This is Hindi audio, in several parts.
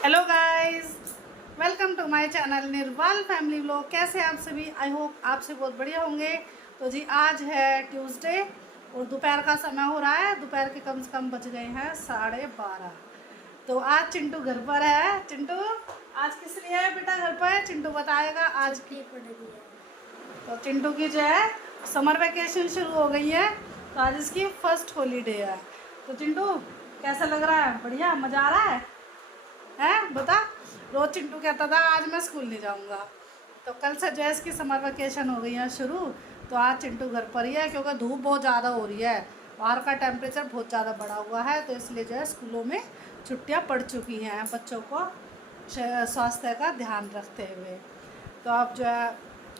Hello guys, welcome to my channel Nirwal family vlog. कैसे आप सभी? आई होप आप सभी बहुत बढ़िया होंगे। तो जी आज है ट्यूसडे और दोपहर का समय हो रहा है। दोपहर के कम से कम बज गए हैं 12:30। तो आज चिंटू घर पर है। चिंटू आज किस लिए है बेटा घर पर? चिंटू बताएगा आज की। तो चिंटू की जो है समर वैकेशन शुरू हो गई है, तो आज इसकी फर्स्ट हॉलीडे है। तो चिंटू कैसा लग रहा है? बढ़िया, मज़ा आ रहा है बता। रोज चिंटू कहता था आज मैं स्कूल नहीं जाऊंगा। तो कल से जो है इसकी समर वेकेशन हो गई है शुरू। तो आज चिंटू घर पर ही है क्योंकि धूप बहुत ज़्यादा हो रही है, बाहर का टेम्परेचर बहुत ज़्यादा बढ़ा हुआ है। तो इसलिए जो है स्कूलों में छुट्टियां पड़ चुकी हैं बच्चों को स्वास्थ्य का ध्यान रखते हुए। तो अब जो है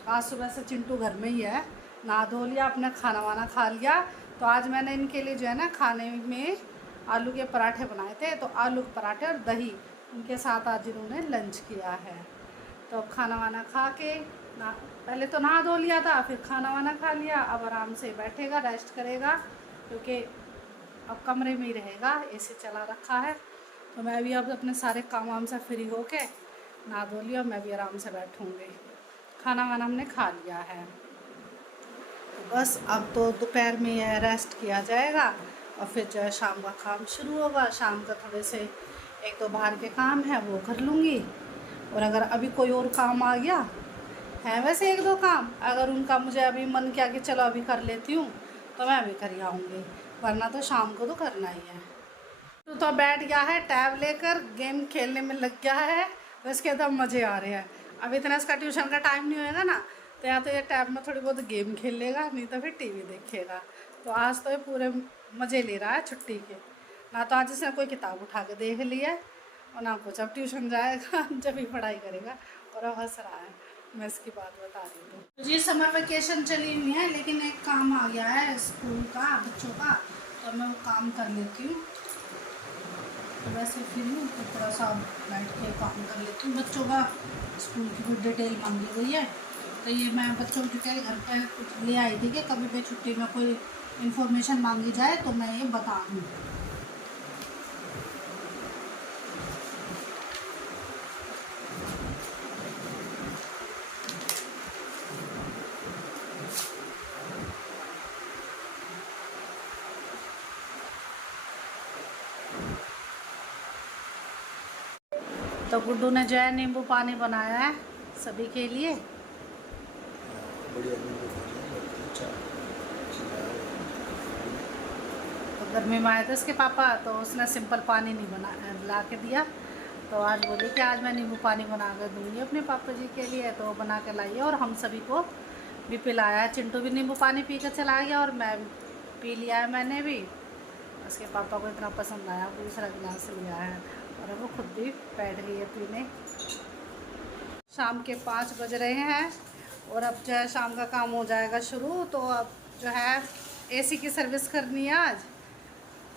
आज सुबह से चिंटू घर में ही है, नहा धो लिया, अपना खाना वाना खा लिया। तो आज मैंने इनके लिए जो है ना खाने में आलू के पराठे बनाए थे। तो आलू के पराठे और दही उनके साथ आज इन्होंने लंच किया है। तो अब खाना वाना खा के पहले तो नहा धो लिया था, फिर खाना वाना खा लिया। अब आराम से बैठेगा, रेस्ट करेगा क्योंकि अब कमरे में ही रहेगा, एसी चला रखा है। तो मैं भी अब अपने सारे काम वाम से फ्री होके नहा धो लिया, मैं भी आराम से बैठूँगी। खाना वाना हमने खा लिया है, तो बस अब तो दोपहर में रेस्ट किया जाएगा और फिर जो है शाम का काम शुरू होगा। शाम का थोड़े से एक दो बाहर के काम है वो कर लूँगी, और अगर अभी कोई और काम आ गया है, वैसे एक दो काम अगर उनका मुझे अभी मन किया कि चलो अभी कर लेती हूँ तो मैं अभी कर आऊँगी, वरना तो शाम को तो करना ही है। तो बैठ गया है टैब लेकर, गेम खेलने में लग गया है। तो इसके एकदम मज़े आ रहे हैं। अब इतना इसका ट्यूशन का टाइम नहीं होएगा ना, तो या तो ये टैब में थोड़ी बहुत गेम खेल लेगा, नहीं तो फिर टीवी देखेगा। तो आज तो ये पूरे मज़े ले रहा है छुट्टी के। ना तो आज इसने कोई किताब उठा के देख ली है और ना कुछ। अब ट्यूशन जाएगा जब भी पढ़ाई करेगा। और अब हंस रहा है, मैं इसकी बात बता रही हूँ। तो जी समर वेकेशन चली हुई है, लेकिन एक काम आ गया है स्कूल का बच्चों का, तो मैं वो काम कर लेती हूँ। तो वैसे फ्री हूँ तो थोड़ा सा बैठ के काम कर लेती हूँ। बच्चों का स्कूल की कुछ डिटेल मांगी गई है, तो ये मैं बच्चों के घर पर कुछ ले आई थी कि कभी भी छुट्टी में कोई इन्फॉर्मेशन मांगी जाए तो मैं ये बता दूँ। तो गुड्डू ने जो है नींबू पानी बनाया है सभी के लिए। तो गर्मी में आए थे उसके पापा, तो उसने सिंपल पानी नहीं ला के दिया। तो आज बोली कि आज मैं नींबू पानी बना कर दूँगी अपने पापा जी के लिए। तो बना के लाई है और हम सभी को भी पिलाया है। चिंटू भी नींबू पानी पी कर चला गया और मैं पी लिया है, मैंने भी। उसके पापा को इतना पसंद आया, दूसरा गिलास लिया है और वो खुद भी बैठ गई है पीने। शाम के 5 बज रहे हैं और अब जो है शाम का काम हो जाएगा शुरू। तो अब जो है एसी की सर्विस करनी है। आज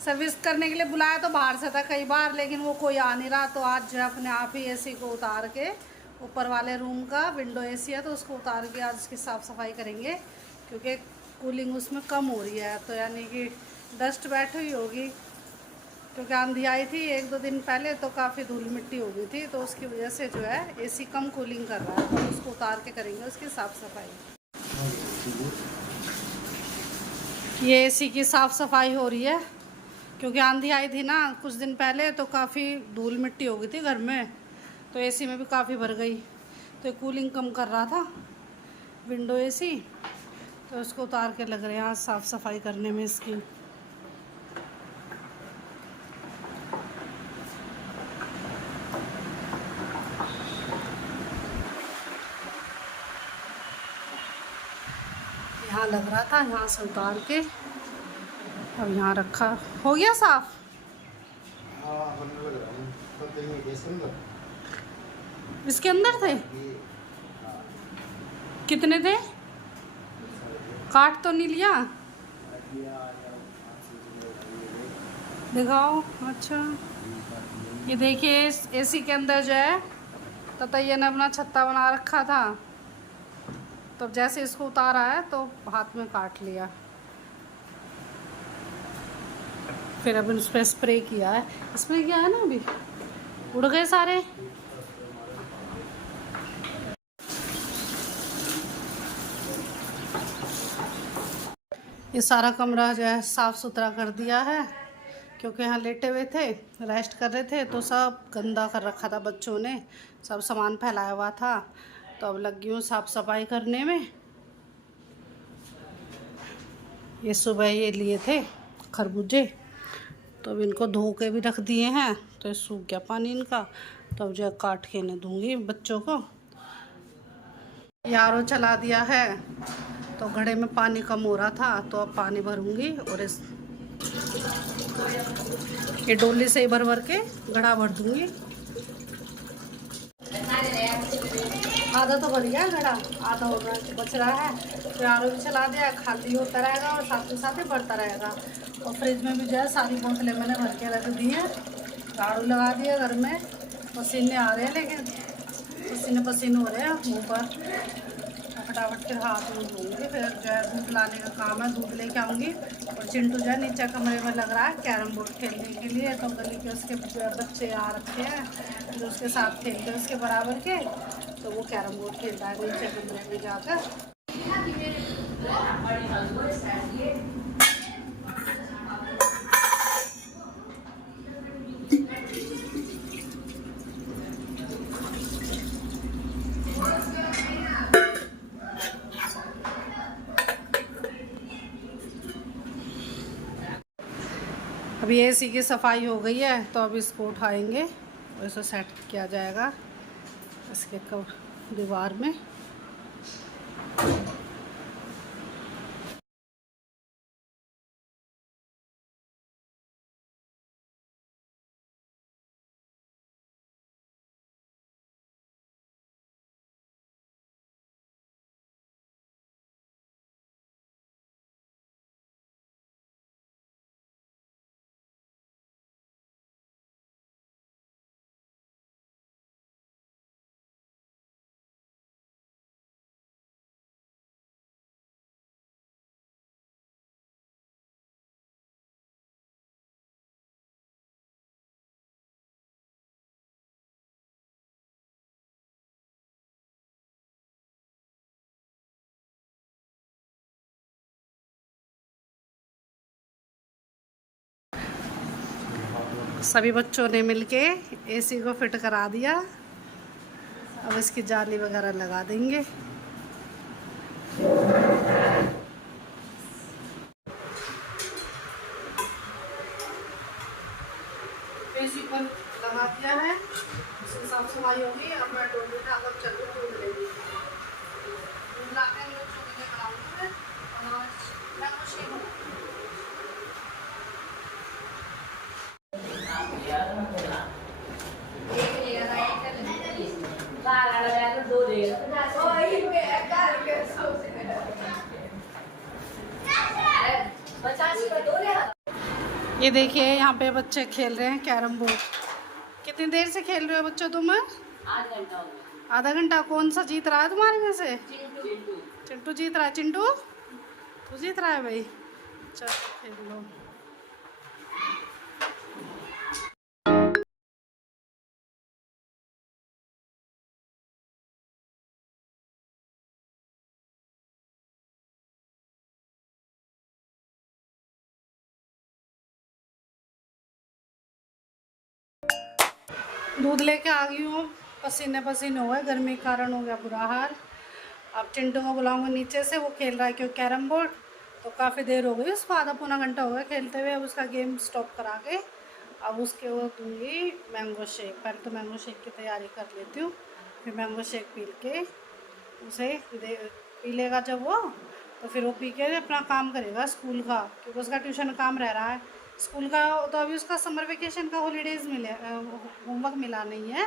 सर्विस करने के लिए बुलाया तो बाहर से था कई बार, लेकिन वो कोई आ नहीं रहा। तो आज जो है अपने आप ही एसी को उतार के, ऊपर वाले रूम का विंडो एसी है तो उसको उतार के आज उसकी साफ़ सफाई करेंगे, क्योंकि कूलिंग उसमें कम हो रही है। तो यानी कि डस्ट बैठी हुई होगी, क्योंकि आंधी आई थी 1-2 दिन पहले, तो काफ़ी धूल मिट्टी हो गई थी। तो उसकी वजह से जो है एसी कम कूलिंग कर रहा है, तो उसको उतार के करेंगे उसकी साफ़ सफाई। ये एसी की साफ़ सफाई हो रही है, क्योंकि आंधी आई थी ना कुछ दिन पहले, तो काफ़ी धूल मिट्टी हो गई थी घर में, तो एसी में भी काफ़ी भर गई। तो कूलिंग कम कर रहा था विंडो एसी, तो उसको उतार के लग रहे हैं आज साफ़ सफाई करने में इसकी। यहाँ लग रहा था, यहाँ से उतार के अब यहाँ रखा। हो गया साफ? इसके अंदर थे? कितने थे? काट तो नहीं लिया? दिखाओ। अच्छा, ये देखिए एसी के अंदर जो है ततैया ने अपना छत्ता बना रखा था, तो जैसे इसको उतारा है तो हाथ में काट लिया। फिर अब इस पर स्प्रे किया है ना अभी। उड़ गए सारे। ये सारा कमरा जो है साफ़ सुथरा कर दिया है, क्योंकि यहाँ लेटे हुए थे, रेस्ट कर रहे थे, तो सब गंदा कर रखा था बच्चों ने, सब सामान फैलाया हुआ था। तो अब लगी हूँ साफ़ सफाई करने में। ये सुबह ये लिए थे खरबूजे, तो अब इनको धो के भी रख दिए हैं, तो ये सूख गया पानी इनका। तो अब जो काट के इन्हें दूँगी बच्चों को। यारो चला दिया है, तो घड़े में पानी कम हो रहा था, तो अब पानी भरूंगी और इस ये डोली से ही भर भर के घड़ा भर दूंगी। आधा तो भर गया घड़ा, आधा हो गया बच रहा है, तो यारो भी चला दिया, खाली होता रहेगा और साथ ही साथ ही बढ़ता रहेगा। और फ्रिज में भी जो है सारी बोतलें मैंने भर के रख दी हैं। झाड़ू लगा दिया, घर में पसीने आ रहे हैं, लेकिन पसीने हो रहे हैं मुँह पर। फटाफट फिर हाथ में धोऊंगी, फिर जो है दूध लाने का काम है, दूध लेके आऊँगी। और चिंटू जो है नीचे कमरे में लग रहा है कैरम बोर्ड खेलने के लिए, तो गली के उसके बच्चे आ रखे हैं जो उसके साथ खेलते हैं उसके बराबर के, तो वो कैरम बोर्ड खेल रहा है नीचे कमरे में जाकर। अभी एसी की सफाई हो गई है, तो अब इसको उठाएंगे और इसे सेट किया जाएगा इसके दीवार में। सभी बच्चों ने मिलके एसी को फिट करा दिया। अब इसकी जाली वगैरह लगा देंगे। एसी पर लगा दिया है, इसकी साफ सफाई होगी। अब मैं डोली उठाकर चलूँ दूध लेंगी, दूध लाके हम लोग छोटे के बनाऊँगी और मैं कुछ नहीं बनाऊँगी। ये देखिए यहाँ पे बच्चे खेल रहे हैं कैरम बोर्ड। कितनी देर से खेल रहे हो बच्चों तुम? आधा घंटा। कौन सा जीत रहा है तुम्हारे में से? चिंटू जीत रहा है। चिंटू तू जीत रहा है भाई, चलो खेल लो। दूध लेके आ गई हूँ, पसीने पसीने हो गए, गर्मी के कारण हो गया बुरा हाल। अब चिंटू को बुलाऊंगा नीचे से, वो खेल रहा है क्यों कैरम बोर्ड, तो काफ़ी देर हो गई उसको, आधा पौना घंटा हो गया खेलते हुए। अब उसका गेम स्टॉप करा के अब उसके वो दूँगी मैंगो शेक। पहले तो मैंगो शेक की तैयारी कर लेती हूँ, फिर मैंगो शेक पी के उसे पी लेगा जब वो, तो फिर वो पी के अपना काम करेगा स्कूल का, क्योंकि उसका ट्यूशन काम रह रहा है स्कूल का। तो अभी उसका समर वेकेशन का हॉलीडेज़ मिले, होमवर्क मिला नहीं है,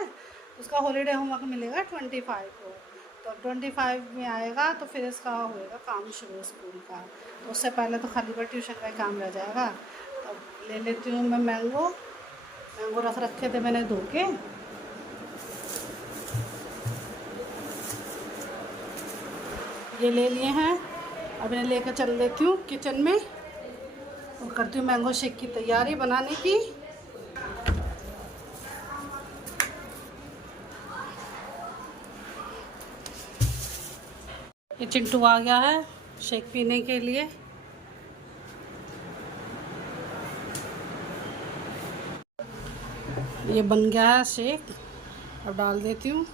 उसका हॉलीडे होमवर्क मिलेगा 25 को। तो 25 में आएगा तो फिर इसका होएगा काम शुरू स्कूल का, तो उससे पहले तो खाली पर ट्यूशन का ही काम रह जाएगा। तो ले लेती हूँ मैं मैंगो रखे थे मैंने धो के। ये ले लिए हैं, अब इन्हें लेकर चल लेती हूँ किचन में और करती हूँ मैंगो शेक की तैयारी बनाने की। ये चिंटू आ गया है शेक पीने के लिए। ये बन गया है शेक, अब डाल देती हूँ।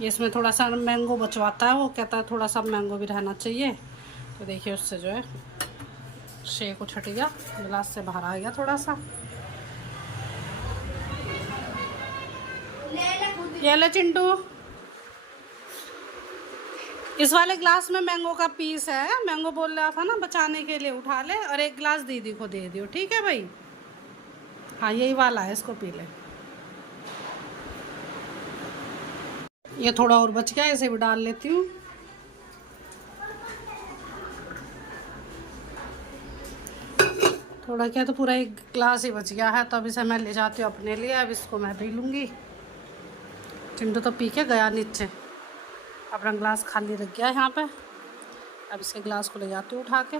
ये इसमें थोड़ा सा मैंगो बचवाता है, वो कहता है थोड़ा सा मैंगो भी रहना चाहिए। तो देखिए उससे जो है शेक उछट गया, गिलास से बाहर आ गया थोड़ा सा। ये ले चिंटू, इस वाले ग्लास में मैंगो का पीस है। मैंगो बोल रहा था ना बचाने के लिए, उठा ले और एक ग्लास दीदी को दे दियो, ठीक है भाई? हाँ यही वाला है, इसको पी ले। ये थोड़ा और बच गया, इसे भी डाल लेती हूँ। थोड़ा क्या तो पूरा एक ग्लास ही बच गया है, तो अब इसे मैं ले जाती हूँ अपने लिए। अब इसको मैं पी लूँगी। चिंटू तो पी के गया नीचे, अपना ग्लास खाली रख गया यहाँ पे। अब इसके ग्लास को ले जाती हूँ उठा के।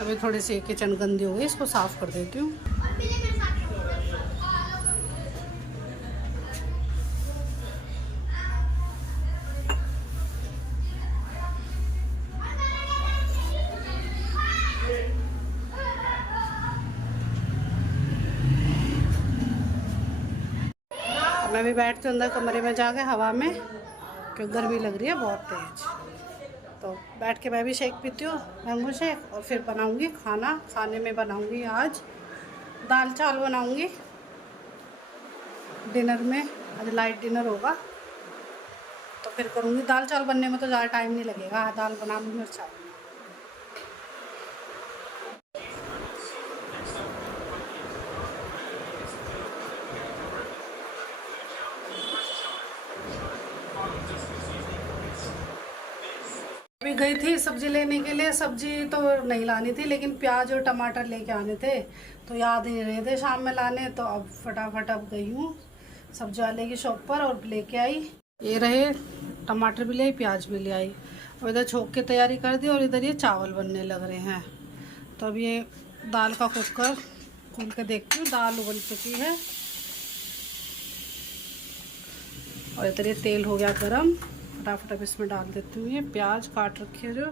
अभी थोड़ी सी किचन गंदी हो गई, इसको साफ़ कर देती हूँ। मैं भी बैठती हूँ अंदर कमरे में जाके हवा में, क्योंकि गर्मी लग रही है बहुत तेज़। तो बैठ के मैं भी शेक पीती हूँ, मैंगो शेक, और फिर बनाऊँगी खाना। खाने में बनाऊँगी आज दाल चावल बनाऊँगी डिनर में। आज लाइट डिनर होगा, तो फिर करूँगी। दाल चावल बनने में तो ज़्यादा टाइम नहीं लगेगा, दाल बना लूँगी और चावल। अभी गई थी सब्जी लेने के लिए, सब्जी तो नहीं लानी थी, लेकिन प्याज और टमाटर लेके आने थे, तो याद नहीं रहे थे शाम में लाने। तो अब फटाफट अब गई हूँ सब्जी वाले की शॉप पर और लेके आई। ये रहे, टमाटर भी ले आई, प्याज भी ले आई। और इधर छोंक की तैयारी कर दी, और इधर ये चावल बनने लग रहे हैं। तो अब ये दाल का कुकर खोल के देखती हूँ, दाल उबल चुकी है। और इधर ये तेल हो गया गरम, फटाफट अब इसमें डाल देती हूँ ये प्याज काट रखी है जो।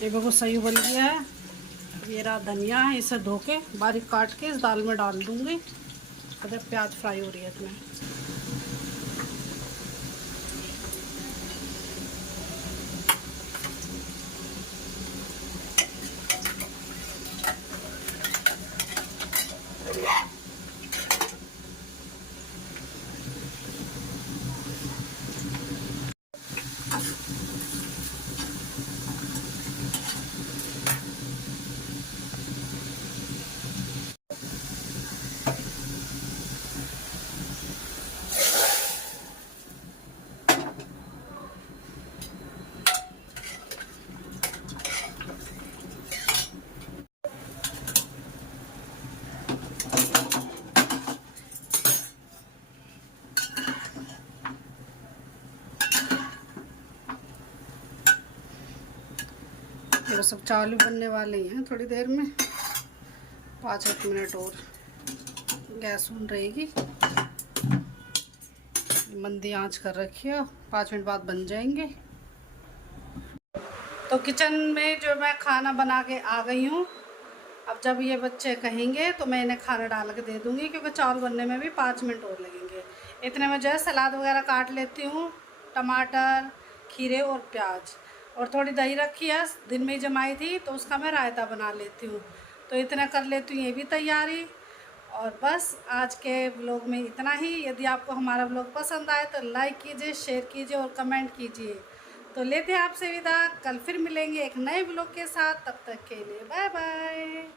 ये बिल्कुल सही उबल गया है। अब ये रहा धनिया है, इसे धो के बारीक काट के इस दाल में डाल दूँगी। अगर प्याज फ्राई हो रही है इसमें। ये सब चावल बनने वाले ही हैं थोड़ी देर में, 5-8 मिनट और गैस ऑन रहेगी। मंदी आंच कर रखी है, 5 मिनट बाद बन जाएंगे। तो किचन में जो मैं खाना बना के आ गई हूँ। अब जब ये बच्चे कहेंगे तो मैं इन्हें खाना डाल के दे दूँगी, क्योंकि चावल बनने में भी 5 मिनट और लगेंगे। इतने में जो है सलाद वगैरह काट लेती हूँ, टमाटर, खीरे और प्याज, और थोड़ी दही रखी है, दिन में ही जमाई थी, तो उसका मैं रायता बना लेती हूँ। तो इतना कर लेती हूँ ये भी तैयारी। और बस आज के व्लॉग में इतना ही। यदि आपको हमारा व्लॉग पसंद आए तो लाइक कीजिए, शेयर कीजिए और कमेंट कीजिए। तो लेते हैं आपसे विदा, कल फिर मिलेंगे एक नए ब्लॉग के साथ, तब तक के लिए बाय बाय।